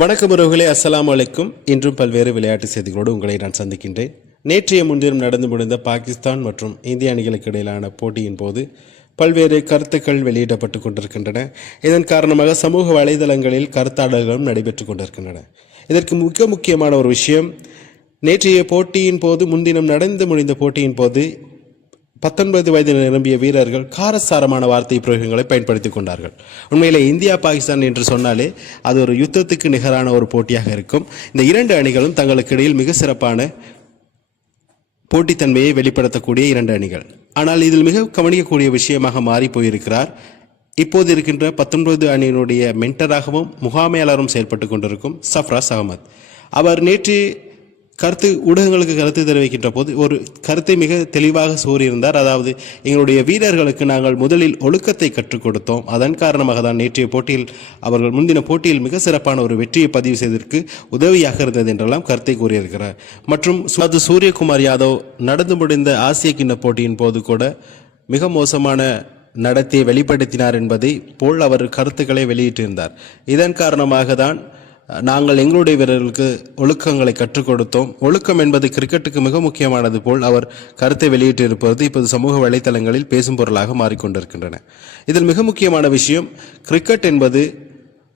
வணக்கம் உறவுகளே அஸ்லாம் அலைக்கும். இன்றும் பல்வேறு விளையாட்டு செய்திகளோடு உங்களை நான் சந்திக்கின்றேன். நேற்றைய முன்தினம் நடந்து முடிந்த பாகிஸ்தான் மற்றும் இந்திய அணிகளுக்கு இடையிலான போட்டியின் போது பல்வேறு கருத்துக்கள் வெளியிடப்பட்டு கொண்டிருக்கின்றன. இதன் காரணமாக சமூக வலைதளங்களில் கருத்தாடல்களும் நடைபெற்று கொண்டிருக்கின்றன. இதற்கு மிக முக்கியமான ஒரு விஷயம் நேற்றைய போட்டியின் போது முன்தினம் நடந்து முடிந்த போட்டியின் போது பத்தொன்பது வயது நிரம்பிய வீரர்கள் காரசாரமான வார்த்தை பிரயோகங்களை பயன்படுத்தி கொண்டார்கள். உண்மையிலே இந்தியா பாகிஸ்தான் என்று சொன்னாலே அது ஒரு யுத்தத்துக்கு நிகரான ஒரு போட்டியாக இருக்கும். இந்த இரண்டு அணிகளும் தங்களுக்கு இடையில் மிக சிறப்பான போட்டித்தன்மையை வெளிப்படுத்தக்கூடிய இரண்டு அணிகள். ஆனால் இதில் மிக கவனிக்கக்கூடிய விஷயமாக மாறி போயிருக்கிறார். இப்போது இருக்கின்ற பத்தொன்பது அணியினுடைய மென்டராகவும் முகாமையாளரும் செயல்பட்டு கொண்டிருக்கும் சஃப்ராஸ் அகமது. அவர் நேற்று கருத்து ஊடகங்களுக்கு கருத்து தெரிவிக்கின்ற போது ஒரு கருத்தை மிக தெளிவாக கூறியிருந்தார். அதாவது எங்களுடைய வீரர்களுக்கு நாங்கள் முதலில் ஒழுக்கத்தை கற்றுக் கொடுத்தோம். அதன் காரணமாக தான் நேற்றைய போட்டியில் அவர்கள் முந்தின போட்டியில் மிக சிறப்பான ஒரு வெற்றியை பதிவு செய்வதற்கு உதவியாக இருந்தது என்றெல்லாம் கருத்தை கூறியிருக்கிறார். மற்றும் அது சூரியகுமார் யாதவ் நடந்து முடிந்த ஆசிய கிண்ண போட்டியின் போது கூட மிக மோசமான நடத்தையை வெளிப்படுத்தினார் என்பதை போல் அவர் கருத்துக்களை வெளியிட்டிருந்தார். இதன் காரணமாக தான் நாங்கள் எங்களுடைய வீரர்களுக்கு ஒழுக்கங்களை கற்றுக் கொடுத்தோம். ஒழுக்கம் என்பது கிரிக்கெட்டுக்கு மிக முக்கியமானது போல் அவர் கருத்தை வெளியிட்டிருப்பது இப்போது சமூக வலைத்தளங்களில் பேசும் பொருளாக மாறிக்கொண்டிருக்கின்றன. இதில் மிக முக்கியமான விஷயம் கிரிக்கெட் என்பது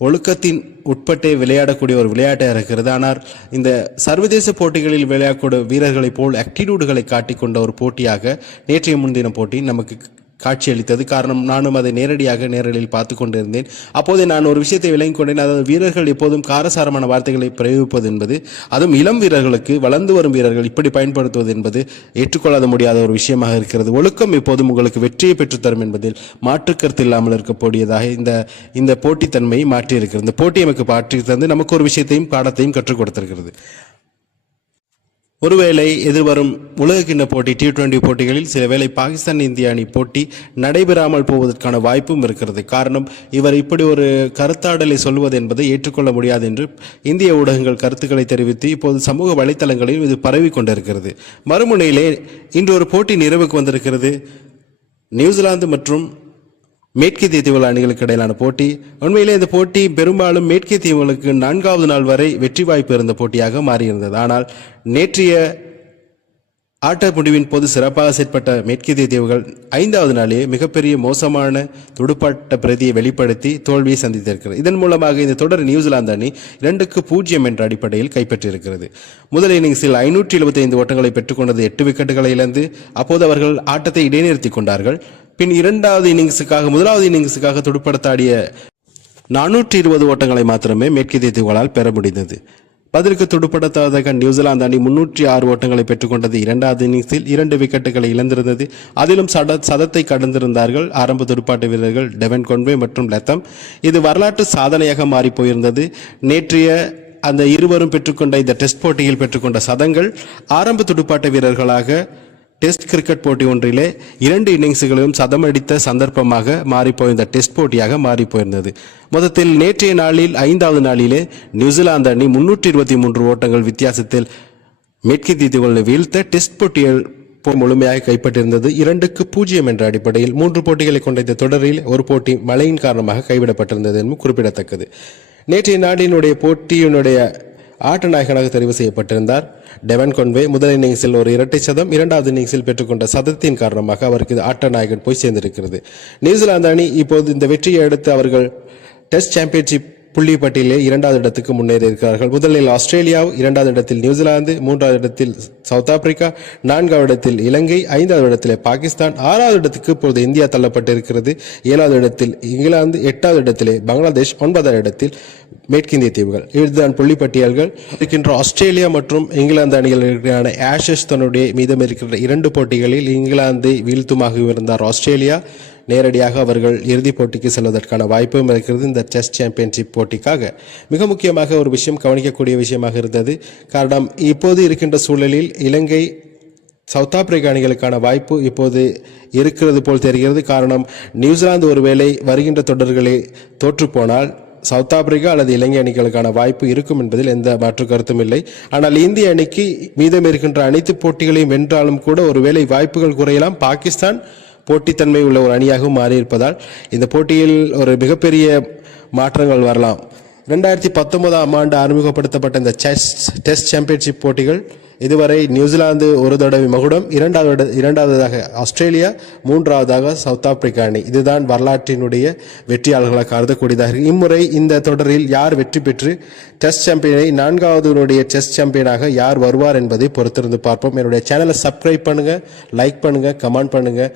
ஒழுக்கத்தின் உட்பட்டே விளையாடக்கூடிய ஒரு விளையாட்டாக இருக்கிறது. ஆனால் இந்த சர்வதேச போட்டிகளில் விளையாடக்கூடிய வீரர்களைப் போல் ஆக்டிடியூடுகளை காட்டிக்கொண்ட ஒரு போட்டியாக நேற்றைய முன்தின போட்டி நமக்கு காட்சியளித்தது. காரணம் நானும் அதை நேரடியாக நேரலில் பார்த்து கொண்டிருந்தேன். அப்போதே நான் ஒரு விஷயத்தை விளங்கிக் கொண்டேன். அதாவது வீரர்கள் எப்போதும் காரசாரமான வார்த்தைகளை பிரயோகிப்பது என்பது அதுவும் இளம் வீரர்களுக்கு வளர்ந்து வரும் வீரர்கள் இப்படி பயன்படுத்துவது என்பது ஏற்றுக்கொள்ளாத முடியாத ஒரு விஷயமாக இருக்கிறது. ஒழுக்கம் எப்போதும் உங்களுக்கு வெற்றியை பெற்றுத்தரும் என்பதில் மாற்று கருத்து இல்லாமல் இருக்கக்கூடியதாக இந்த இந்த போட்டித்தன்மையை மாற்றியிருக்கிறது. இந்த போட்டி நமக்கு மாற்றி தந்து நமக்கு ஒரு விஷயத்தையும் பாடத்தையும் கற்றுக் கொடுத்திருக்கிறது. ஒருவேளை எதிர்வரும் உலகக்கிண்ண போட்டி டி டுவெண்டி போட்டிகளில் சில வேளை பாகிஸ்தான் இந்திய அணி போட்டி நடைபெறாமல் போவதற்கான வாய்ப்பும் இருக்கிறது. காரணம் இவர் இப்படி ஒரு கருத்தாடலை சொல்வது என்பதை ஏற்றுக்கொள்ள முடியாது என்று இந்திய ஊடகங்கள் கருத்துக்களை தெரிவித்து இப்போது சமூக வலைத்தளங்களில் இது பரவி கொண்டிருக்கிறது. மறுமுனையிலே இன்று ஒரு போட்டி நிறைவுக்கு வந்திருக்கிறது. நியூசிலாந்து மற்றும் மேற்கே தீவுகள் அணிகளுக்கு இடையிலான போட்டி. உண்மையிலே இந்த போட்டி பெரும்பாலும் மேற்கே தீவுகளுக்கு நான்காவது நாள் வரை வெற்றி வாய்ப்பு இருந்த போட்டியாக மாறியிருந்தது. ஆனால் நேற்றைய ஆட்ட முடிவின் போது சிறப்பாக செயற்பட்ட மேற்கிந்திய தீவுகள் ஐந்தாவது நாளே மிகப்பெரிய மோசமான துடுப்பாட்ட பிரதியை வெளிப்படுத்தி தோல்வியை சந்தித்திருக்கிறது. இதன் மூலமாக இந்த தொடர் நியூசிலாந்து அணி இரண்டுக்கு பூஜ்ஜியம் என்ற அடிப்படையில் கைப்பற்றியிருக்கிறது. முதல் இன்னிங்ஸில் ஐநூற்றி எழுபத்தைந்து ஓட்டங்களை பெற்றுக்கொண்டது எட்டு விக்கெட்டுகளை இழந்து அப்போது அவர்கள் ஆட்டத்தை இடைநிறுத்தி கொண்டார்கள். பின் இரண்டாவது இன்னிங்ஸுக்காக முதலாவது இன்னிங்ஸுக்காக துடுப்படுத்தாடிய நானூற்றி இருபது ஓட்டங்களை மாத்திரமே மேற்கிந்திய தீவுகளால் பெற முடிந்தது. பதிலுக்கு துடுப்படுத்தாத நியூசிலாந்து அணி முன்னூற்றி ஆறு ஓட்டங்களை பெற்றுக்கொண்டது. இரண்டாவது இன்னிங்ஸில் இரண்டு விக்கெட்டுகளை இழந்திருந்தது. அதிலும் சட சதத்தை கடந்திருந்தார்கள். ஆரம்ப துடுப்பாட்ட வீரர்கள் டெவன் கொன்வே மற்றும் லெத்தம். இது வரலாற்று சாதனையாக மாறி போயிருந்தது நேற்றைய அந்த இருவரும் பெற்றுக்கொண்ட இந்த டெஸ்ட் போட்டியில் பெற்றுக்கொண்ட சதங்கள் ஆரம்ப துடுப்பாட்ட வீரர்களாக டெஸ்ட் கிரிக்கெட் போட்டி ஒன்றிலே இரண்டு இன்னிங்ஸ்களிலும் சதம் அடித்த சந்தர்ப்பமாக மாறிப்போயிருந்த டெஸ்ட் போட்டியாக மாறிப்போயிருந்தது. மொத்தத்தில் நேற்றைய நாளில் ஐந்தாவது நாளிலே நியூசிலாந்து அணி முன்னூற்றி இருபத்தி மூன்று ஓட்டங்கள் வித்தியாசத்தில் மேற்கு தீவுகளை வீழ்த்த டெஸ்ட் போட்டியில் முழுமையாக கைப்பட்டிருந்தது இரண்டுக்கு பூஜ்ஜியம் என்ற அடிப்படையில் மூன்று போட்டிகளை கொண்ட இந்த தொடரில் ஒரு போட்டி மழையின் காரணமாக கைவிடப்பட்டிருந்தது என்பது குறிப்பிடத்தக்கது. நேற்றைய நாடினுடைய போட்டியினுடைய ஆட்ட நாயகனாக தெரிவு செய்யப்பட்டிருந்தார். டெவன் கொன்வே முதல் இன்னிங்ஸில் ஒரு இரட்டை சதம் இரண்டாவது இன்னிங்ஸில் பெற்றுக்கொண்ட சதத்தின் காரணமாக அவருக்கு இது ஆட்ட நாயகன் போய் சேர்ந்திருக்கிறது. நியூசிலாந்து அணி இப்போது இந்த வெற்றியை அடுத்து அவர்கள் டெஸ்ட் சாம்பியன்ஷிப் புள்ளி பட்டியலிலே இரண்டாவது இடத்துக்கு முன்னேறி இருக்கிறார்கள். முதலில் ஆஸ்திரேலியா இரண்டாவது இடத்தில் நியூசிலாந்து மூன்றாவது இடத்தில் சவுத் ஆப்பிரிக்கா நான்காவது இடத்தில் இலங்கை ஐந்தாவது இடத்தில் பாகிஸ்தான் ஆறாவது இடத்துக்கு இப்போது இந்தியா தள்ளப்பட்டிருக்கிறது. ஏழாவது இடத்தில் இங்கிலாந்து எட்டாவது இடத்திலே பங்களாதேஷ் ஒன்பதாவது இடத்தில் மேற்கிந்திய தீவுகள். இதுதான் புள்ளிப்பட்டியல்கள். இருக்கின்ற ஆஸ்திரேலியா மற்றும் இங்கிலாந்து அணிகளுக்கான ஆஷஸ் தன்னுடைய மீதம் இருக்கின்ற இரண்டு போட்டிகளில் இங்கிலாந்தை வீழ்த்துமாக இருந்தார் ஆஸ்திரேலியா. நேரடியாக அவர்கள் இறுதிப் போட்டிக்கு செல்வதற்கான வாய்ப்பும் இருக்கிறது. இந்த டெஸ்ட் சாம்பியன்ஷிப் போட்டிக்காக மிக முக்கியமாக ஒரு விஷயம் கவனிக்கக்கூடிய விஷயமாக இருந்தது. காரணம் இப்போது இருக்கின்ற சூழலில் இலங்கை சவுத் ஆப்பிரிக்க அணிகளுக்கான வாய்ப்பு இப்போது இருக்கிறது போல் தெரிகிறது. காரணம் நியூசிலாந்து ஒருவேளை வருகின்ற தொடர்களை தோற்றுப்போனால் சவுத் ஆப்பிரிக்கா அல்லது இலங்கை அணிகளுக்கான வாய்ப்பு இருக்கும் என்பதில் எந்த மாற்று கருத்தும் இல்லை. ஆனால் இந்திய அணிக்கு மீதம் இருக்கின்ற அனைத்து போட்டிகளையும் வென்றாலும் கூட ஒருவேளை வாய்ப்புகள் குறையலாம். பாகிஸ்தான் போட்டித்தன்மை உள்ள ஒரு அணியாகவும் மாறியிருப்பதால் இந்த போட்டியில் ஒரு மிகப்பெரிய மாற்றங்கள் வரலாம். ரெண்டாயிரத்தி பத்தொன்பதாம் ஆண்டு அறிமுகப்படுத்தப்பட்ட இந்த செஸ் டெஸ்ட் சாம்பியன்ஷிப் போட்டிகள் இதுவரை நியூசிலாந்து ஒரு தடவை மகுடம் இரண்டாவது இரண்டாவதாக ஆஸ்திரேலியா மூன்றாவதாக சவுத் ஆப்பிரிக்கா அணி. இதுதான் வரலாற்றினுடைய வெற்றியாளர்களாக கருதக்கூடியதாக இம்முறை இந்த தொடரில் யார் வெற்றி பெற்று டெஸ்ட் சாம்பியனை நான்காவதுனுடைய டெஸ்ட் சாம்பியனாக யார் வருவார் என்பதை பொறுத்திருந்து பார்ப்போம். என்னுடைய சேனலை சப்ஸ்கிரைப் பண்ணுங்கள் லைக் பண்ணுங்கள் கமெண்ட் பண்ணுங்கள்